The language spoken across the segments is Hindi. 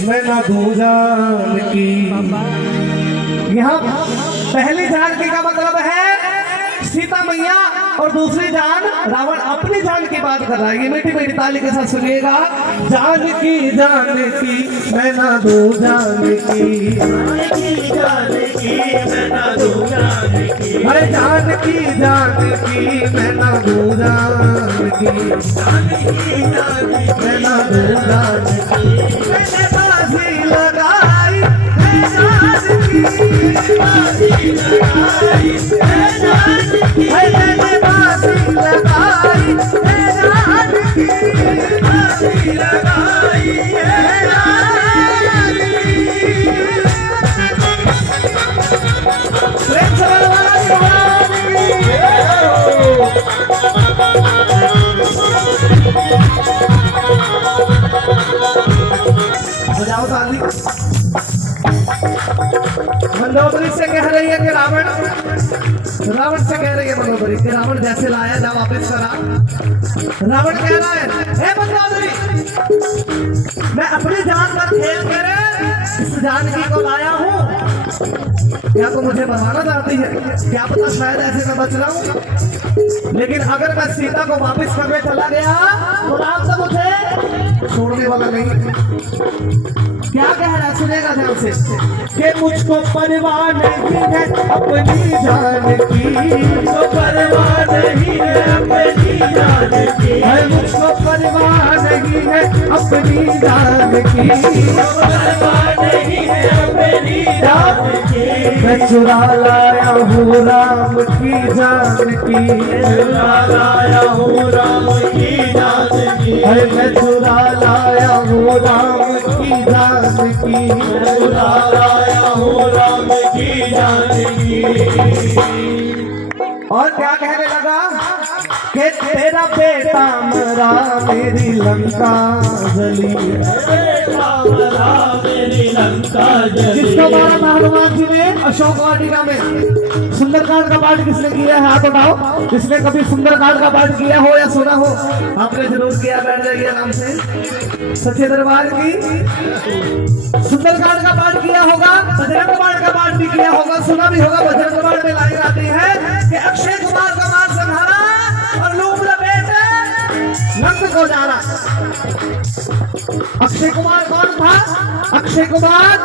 मैं ना दो जानकी। यहाँ पहली जानकी का मतलब है सीता मैया और दूसरी जान रावण अपनी जान की बात कर रहा है। ये मीठी मीठी ताली के साथ सुनिएगा। जानकी जानकी मैं ना दो जानकी, जानकी मैं ना दो जानकी, अरे जानकी जानकी मैं ना दो जानकी, जानकी जानकी मैं ना दो जानकी। मैंने बाजी लगाई है जानकी, बाजी लगाई है जानकी, मैंने बाजी लगाई है जानकी, बाजी लगाई है जानकी। प्रेम से बोलो महाराज की। बजाओ ताली। मंदोदरी से कह रही है कि रावण से कह रही है मंदोदरी कि रावण जैसे लाया जा वापस करा। रावण कह रहा है हे मंदोदरी, मैं अपनी जान पर खेल कर इस जानकी को लाया हूँ। क्या तो मुझे बताना चाहती है? क्या पता शायद ऐसे मैं बच रहा हूँ, लेकिन अगर मैं सीता को वापस करने चला गया तो राम तो मुझे छोड़ने वाला नहीं। क्या कह रहा है सुनेगा ध्यान से कि मुझको परवाह नहीं है अपनी जान की, तो परवाह नहीं है अपनी जान की, है मुझको परवाह नहीं है अपनी जान की, तो परवाह नहीं है अपनी जान की। मैं चुरा लाया हूँ राम की जान की, चुरा लाया हूँ राम की जान की, है मैं चुरा लाया हूँ राम की जान की, चुरा लाया हूँ राम की जान की। और क्या कहने लगा कि तेरा बेटा मरा मेरी लंका जली। बेटा मरा मेरी लंका जली। किसको मारा था हनुमान जी ने अशोक वाटिका में? सुंदरकांड का पाठ किसने किया है? हाथ उठाओ। किसने कभी सुंदरकांड का पाठ किया हो या सुना हो? आपने जरूर किया। बैठ जाइए आराम से। सच्चे दरबार की सुंदरकांड का पाठ किया होगा, बजरंग बाण का पाठ भी किया होगा, सुना भी होगा। बजरंग बाण में लाई जाती है कि अक्षय कुमार का मार संहारा और लूम लपेट लंक को जाना। अक्षय कुमार कौन था? अक्षय कुमार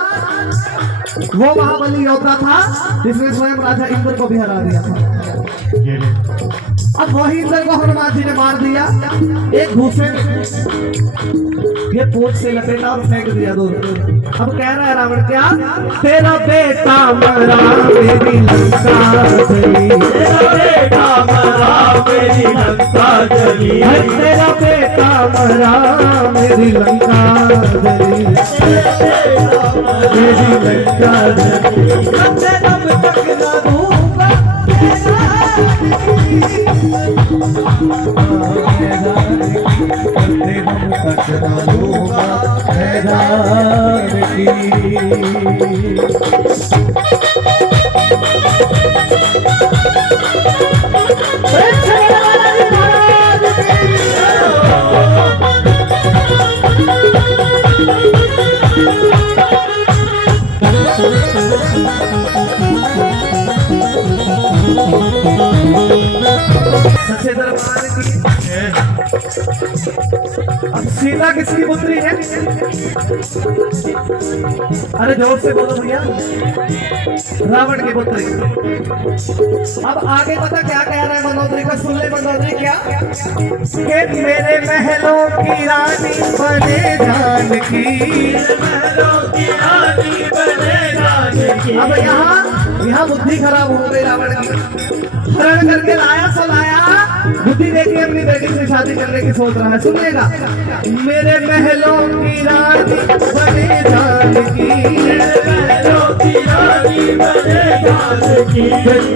वो महाबली योद्धा था जिसने स्वयं राजा इंद्र को भी हरा दिया था। अब वही इंद्र को हनुमान जी ने मार दिया एक घूसे में। ये पूंछ से लपेटा और फेंक दिया दूर। अब कह रहा है रावण क्या? तेरा बेटा मरा मेरी लंका जली, तेरा बेटा मरा मेरी लंका जली, तेरा बेटा मरा मेरी लंका जली, मेरी लंका जली। दम तक न दूंगा सच्चे दरबार की। अब सीता किसकी पुत्री है? अरे जोर से बोलो भैया। रावण की पुत्री। अब आगे पता क्या कह रहा है मंदोदरी का? सुन ले मंदोदरी क्या कि मेरे महलों की रानी बने जानकी, महलों की रानी बने जानकी। अब यहाँ बुद्धि खराब हो गई रावण की। हरण करके लाया सो लाया, बुद्धि देखी अपनी बेटी से शादी करने की सोच रहा है। सुनिएगा, मेरे महलों की रानी बने जानकी, महलों की रानी बने जानकी,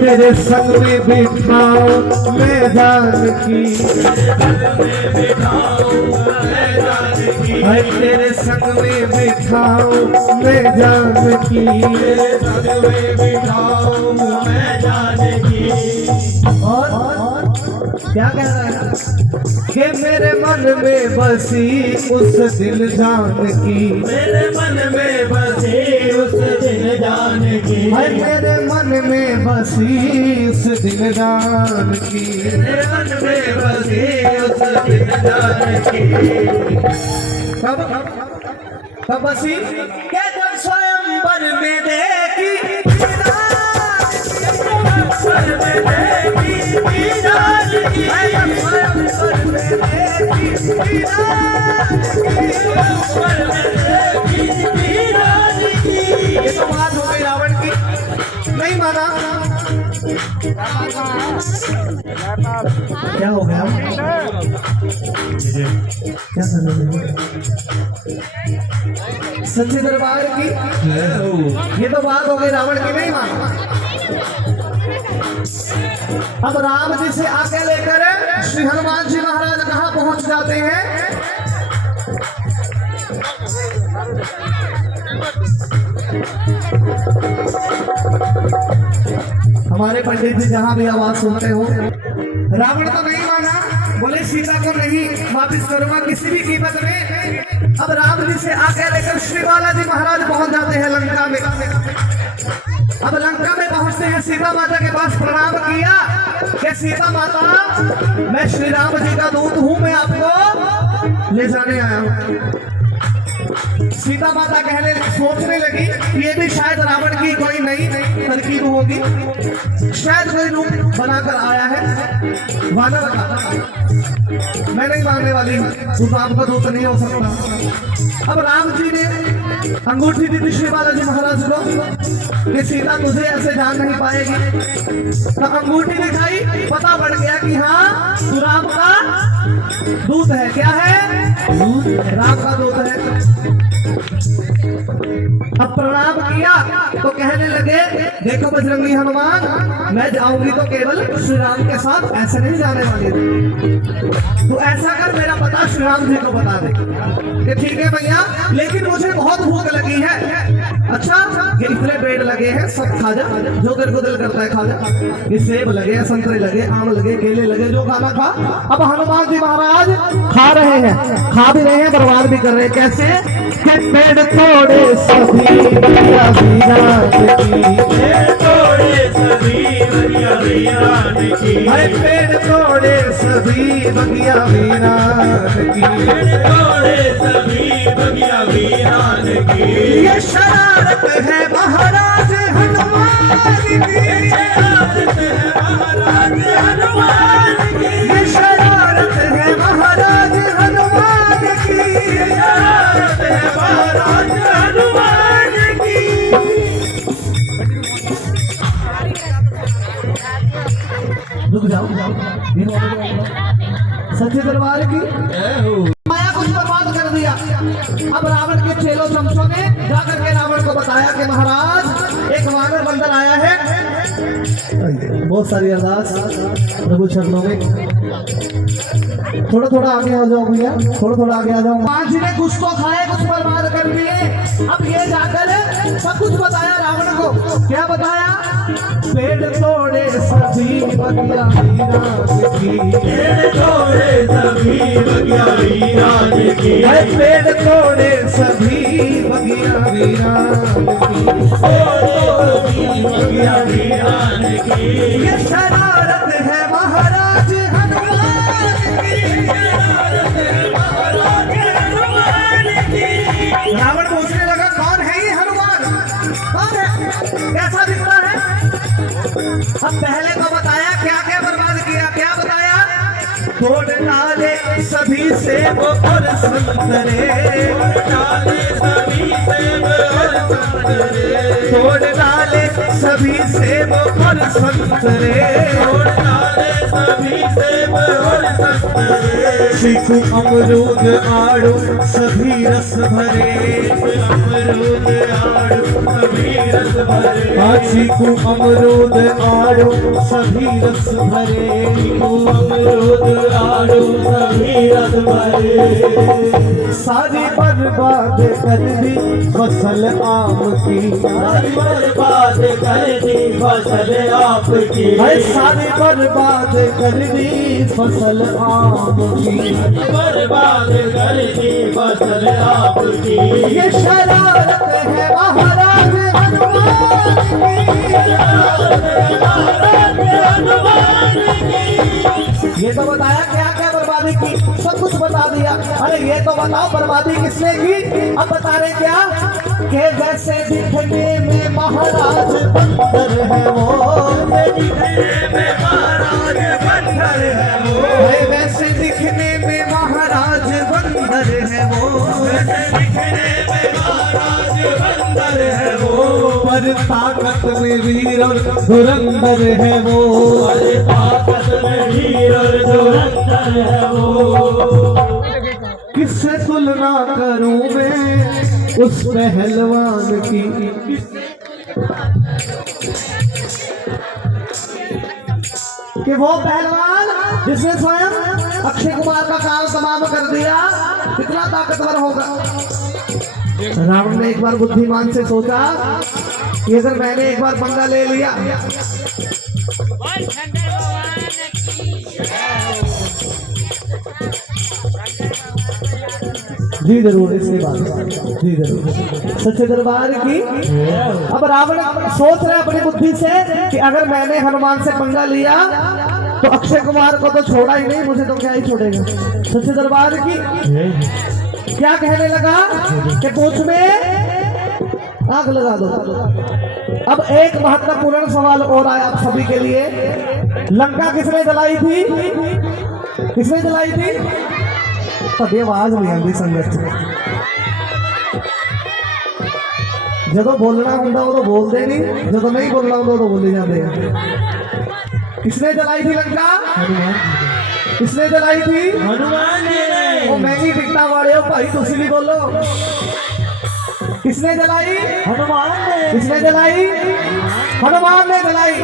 तेरे संग में बिठाऊं मैं जानकी, भाई तेरे संग में बिठाऊं मैं जानकी, तेरे संग में बिठाऊं मैं जानकी। और क्या कह रहा है कि मेरे मन में बसी उस दिल जानकी, मेरे मन है मेरे मन में बसी उस दिलदार की, मेरे मन में बसी उस दिलदार की। कब बसी के जब स्वयंवर में देखी स्वयंवर में देखी दीदार की, स्वयंवर में देखी दीदार की, स्वयंवर में देखी दीदार की। ये तो बात हो गई रावण की, नहीं माना। क्या हो गया, क्या कर रहे हो? सच्चे दरबार की ये तो बात हो गई रावण की, नहीं माना। अब राम जी से आगे लेकर श्री हनुमान जी महाराज कहाँ पहुंच जाते हैं? हमारे पंडित जी जहां भी आवाज सुनते हो, रावण तो नहीं माना, बोले सीता को नहीं वापिस करूंगा किसी भी कीमत में। अब राम जी से आगे लेकर श्री बालाजी महाराज पहुंच जाते हैं लंका में। अब लंका में पहुंचते हैं, सीता माता के पास प्रणाम किया कि सीता माता मैं श्री राम जी का दूत हूं, मैं आपको ले जाने आया हूं। सीता माता कहने सोचने लगी ये भी शायद रावण की कोई नई तरकीब होगी, शायद कोई रूप बनाकर आया है वानर का। मैं नहीं मानने वाली हूँ, तू तो आपका दूत नहीं हो सकता। अब राम जी ने अंगूठी दी थी श्री बालाजी महाराज को कि सीता तुझे ऐसे जान नहीं पाएगी। तो अंगूठी दिखाई, पता पड़ गया कि हाँ तू राम का दूत है। क्या है? राम का दूत है। अब प्रणाम किया तो कहने लगे देखो बजरंगी हनुमान, मैं जाऊंगी तो केवल श्री राम के साथ, ऐसे नहीं जाने वाली। तो ऐसा कर मेरा पता श्री राम जी को बता दे कि ठीक है भैया, लेकिन मुझे बहुत भूख लगी है। अच्छा ये इतने पेड़ लगे हैं, सब खा जा, जो तेरे को दिल करता है खा जा। ये सेब लगे, संतरे लगे, आम लगे, केले लगे, जो खाना खा। अब हनुमान जी महाराज खा रहे हैं, खा भी रहे हैं, बर्बाद भी कर रहे हैं। कैसे कि पेड़ थोड़े सभी बगिया वीरान की, पेड़ तोड़े सभी बगिया वीरान की, पेड़ थोड़े सभी बगिया वीरान की, पेड़ तोड़े सभी बगिया वीरान की। ये शरारत है महाराज हनुमान की, शरारत है महाराज हनुमान की, ये शरारत है महाराज हनुमान की, शरारत है महाराज हनुमान की। रुक जाओ, सच्चे दरबार की माया कुछ बर्बाद कर दिया। अब रावण के चेलों चमचों ने जाकर के रावण को बताया कि महाराज एक वानर बंदर आया है। बहुत सारी अरदास प्रभु चरणों में। थोड़ा थोड़ा आगे आ जाओ भैया, थोड़ा थोड़ा आगे आ जाओ। पांच ने कुछ तो खाए, कुछ बर्बाद कर दिए। अब ये जाकर सब कुछ बताया रावण को। क्या बताया? पेड़ तोड़े सभी बगिया वीरान की, पेड़ तोड़े सभी बगिया वीरान की, पेड़ तोड़े सभी बगिया वीरान की, बगिया वीरान की। ये शरारत है महाराज हनुमान की, शरारत है महाराज हनुमान की। रावण पूछने लगा कौन है ये हनुमान, कौन है, कैसा दिखता है? अब पहले तो बताया क्या क्या बर्बाद किया। क्या बताया? तोड़ डाले सभी सेब और संतरे, डाले सभी सेब और संतरे, तोड़ डाले सभी सेब और संतरे, तोड़ डाले सभी सेब और संतरे। चीकू अमरूद आड़ू सभी रस भरे, अमरूद आड़ू सभी रस भरे, चीकू अमरूद आड़ू सभी रस भरे, अमरूद आड़ू सभी रस भरे। सारी बर्बाद कर दी फसल आम की, सारी बर्बाद कर दी फसल आपकी, सारी बर्बाद कर दी फसल आम की, बर्बाद कर दी फसल आपकी। ये शरारत है महाराज हनुमान की, ये तो बताया क्या क्या बर्बादी की, सब कुछ बता दिया। अरे ये तो बताओ बर्बादी किसने की। अब बता रहे क्या कि वैसे दिखने में महाराज बंदर है वो, दिखने में महाराज बंदर है वो, वैसे दिखने में महाराज बंदर है वो, दिखने में महाराज बंदर है वो, पर ताकत में वीर और धुरंधर है वो, अरे ताकत में वीर और धुरंधर है वो। किससे तुलना करूं मैं उस पहलवान की, कि वो पहलवान जिसने स्वयं अक्षय कुमार का काम तमाम कर दिया, कितना ताकतवर होगा। रावण ने एक बार बुद्धिमान से सोचा कि अगर मैंने एक बार पंगा ले लिया, जी जरूर, इसके बाद जी जरूर सच्चे दरबार की। अब रावण सोच रहा है अपनी बुद्धि से कि अगर मैंने हनुमान से पंगा लिया तो अक्षय कुमार को तो छोड़ा ही नहीं, मुझे तो क्या ही छोड़ेगा। सच्चे दरबार की क्या कहने लगा कि पूछ में आग लगा दो। अब एक महत्वपूर्ण सवाल और आया आप सभी के लिए, लंका किसने जलाई थी, किसने जलाई थी। तब ये आवाज नहीं आती संगत जो बोलना होंगे वो तो बोलते नहीं, जो नहीं बोलना होंगे तो बोले जाते हैं। किसने जलाई थी लंका, किसने जलाई थी, हनुमान जी ने। वो महंगी टिकटा वाले हो भाई, तुसी भी बोलो किसने जलाई, हनुमान ने। किसने जलाई, हनुमान ने जलाई।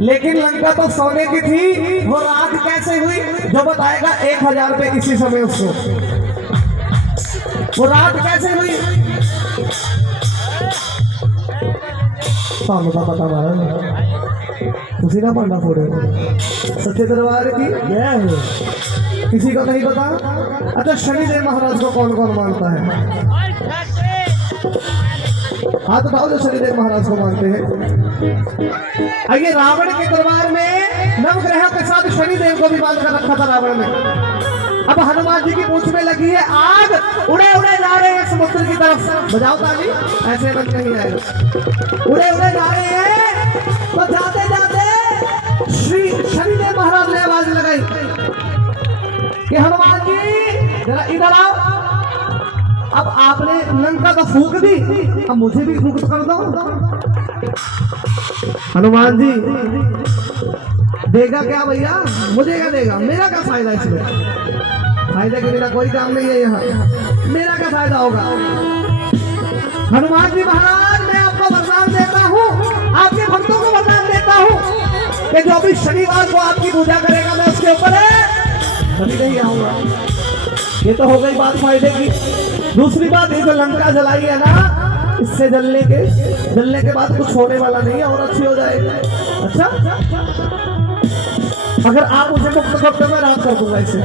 लेकिन लंका तो सोने की थी, वो राख कैसे हुई जो बताएगा 1000 रुपए इसी समय उसको, वो राख कैसे हुई सामने का पता मारा उसी का पढ़ना फोड़े। सच्चे दरबार की किसी को नहीं पता। अच्छा शनिदेव महाराज को कौन कौन मानता है, हाथ उठाओ जो शनिदेव महाराज को मानते हैं। आइए रावण के दरबार में नवग्रह के साथ शनिदेव को भी बांध कर रखा था रावण ने। अब हनुमान जी की पूंछ में लगी है आग, उड़े उड़े जा रहे हैं समुद्र की तरफ। बजाओ ताली, ऐसे बंद नहीं आएगा। उड़े उड़े जा रहे हैं तो जाते जाते श्री शनिदेव महाराज ने आवाज लगाई कि हनुमान जी जरा इधर आओ। अब आपने लंका का फूंक दी, अब मुझे भी फूंक कर दो। हनुमान जी देगा क्या भैया, मुझे क्या देगा, मेरा क्या फायदा इसमें, फायदा के मेरा कोई काम नहीं है यहाँ, मेरा क्या फायदा होगा। हनुमान जी महाराज मैं आपको वरदान देता हूँ, आपके भक्तों को वरदान देता हूँ कि जो भी शनिवार को आपकी पूजा करेगा मैं उसके ऊपर कभी नहीं आऊंगा। ये तो हो गई बात फायदे की। दूसरी बात ये जो लंका जलाई है ना, इससे जलने के बाद कुछ होने वाला नहीं है और अच्छी हो जाएगी। अच्छा अगर आप मुझे मुक्त करते मैं रात कर दूंगा इसे।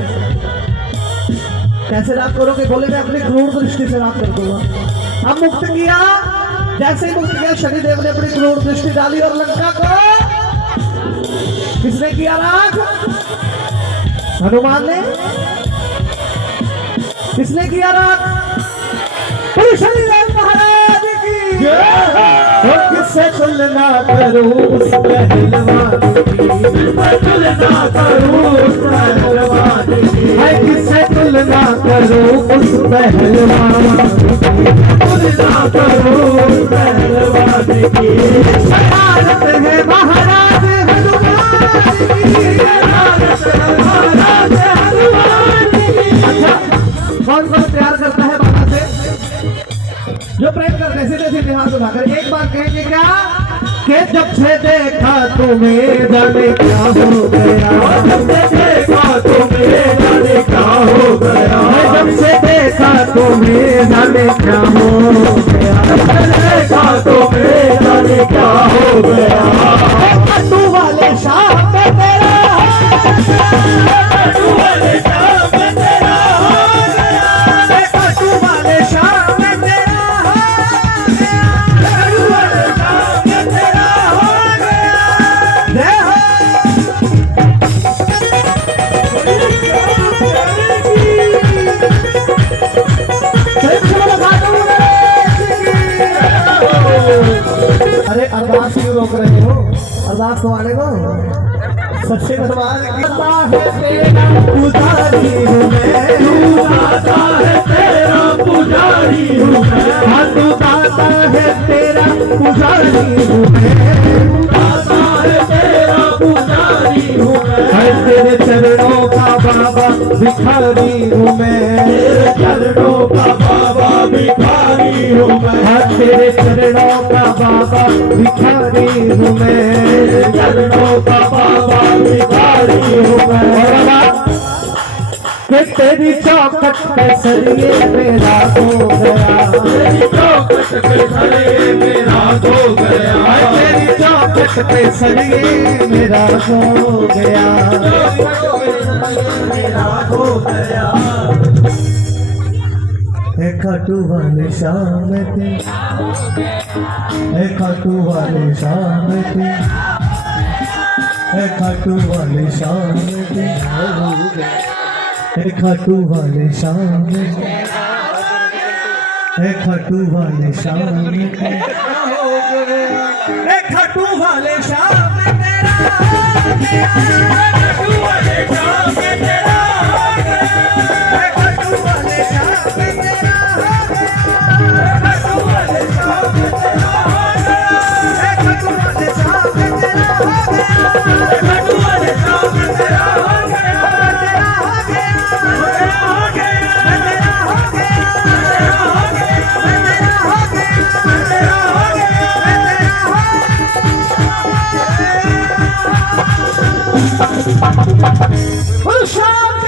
कैसे रात करोगे, बोले मैं अपनी क्रूर दृष्टि से रात कर दूंगा। अब मुक्त किया, जैसे ही मुक्त किया शनिदेव ने अपनी क्रूर दृष्टि डाली और लंका को किसने किया राख, हनुमान ने। किसने किया राख, शनिदेव महाराज की। किससे तुलना करूं उस पहलवान की, तुलना करूं उस पहलवान की, किससे तुलना करूं उस पहलवान की, तुलना करूं उस पहलवान की। भारत है महाराज हनुमान की, भारत है महाराज हनुमान की। अच्छा कौन कौन प्यार करता है बाबा से, जो प्रेम करते हैं सीधे सीधे हाथ उठाकर एक बार कहेंगे क्या कि जब से देखा तुम्हें जाने क्या हो गया, जब से देखा तुम्हें जाने क्या हो गया, जब से देखा तुम्हें जाने क्या हो गया, जब से देखा तुम्हें जाने क्या हो गया। तू वाले शाम में तेरा तू वाले शाम में तेरा हो गया, तू वाले शाम में तेरा हो गया, तू वाले शाम में तेरा हो गया। जय हो वाले को सच्चे दरबार की पुजारी हूँ मैं, तू दाता है तेरा पुजारी हूँ मैं, हाँ तू दाता है तेरा पुजारी हूँ मैं, दाता है तेरा पुजारी हूँ मैं, है तेरे चरणों का बाबा भिखारी हूँ मैं, तेरे चरणों का बाबा भिखारी हूँ मैं, हाँ तेरे चरणों का बाबा भिखारी हूँ मैं, तेरे चरणों का बाबा भिखारी हूँ मैं। और अब कि तेरी चौखट पे सरिये मेरा हो गया, तेरी चौखट पे सरिये मेरा हो गया, तेरी चौखट पे सरिये मेरा हो गया। मेरा हो गया। ए खाटू वाले शाम थे, ए खाटू वाले शाम थे, ए खाटू वाले शाम थे, ए खाटू वाले शाम थे, ए खाटू वाले शाम थे, ए खाटू वाले शाम तेरा हो गया, खाटू वाले शाम तेरा हो गया, ए खाटू वाले शाम तेरा हो गया, खाटू वाले शाम तेरा हो गया, ए खाटू वाले शाम तेरा हो गया, खाटू वाले शाम तेरा हो गया, तेरा हो गया, तेरा हो गया, तेरा हो गया, तेरा हो गया, तेरा हो गया, तेरा हो गया। और शाम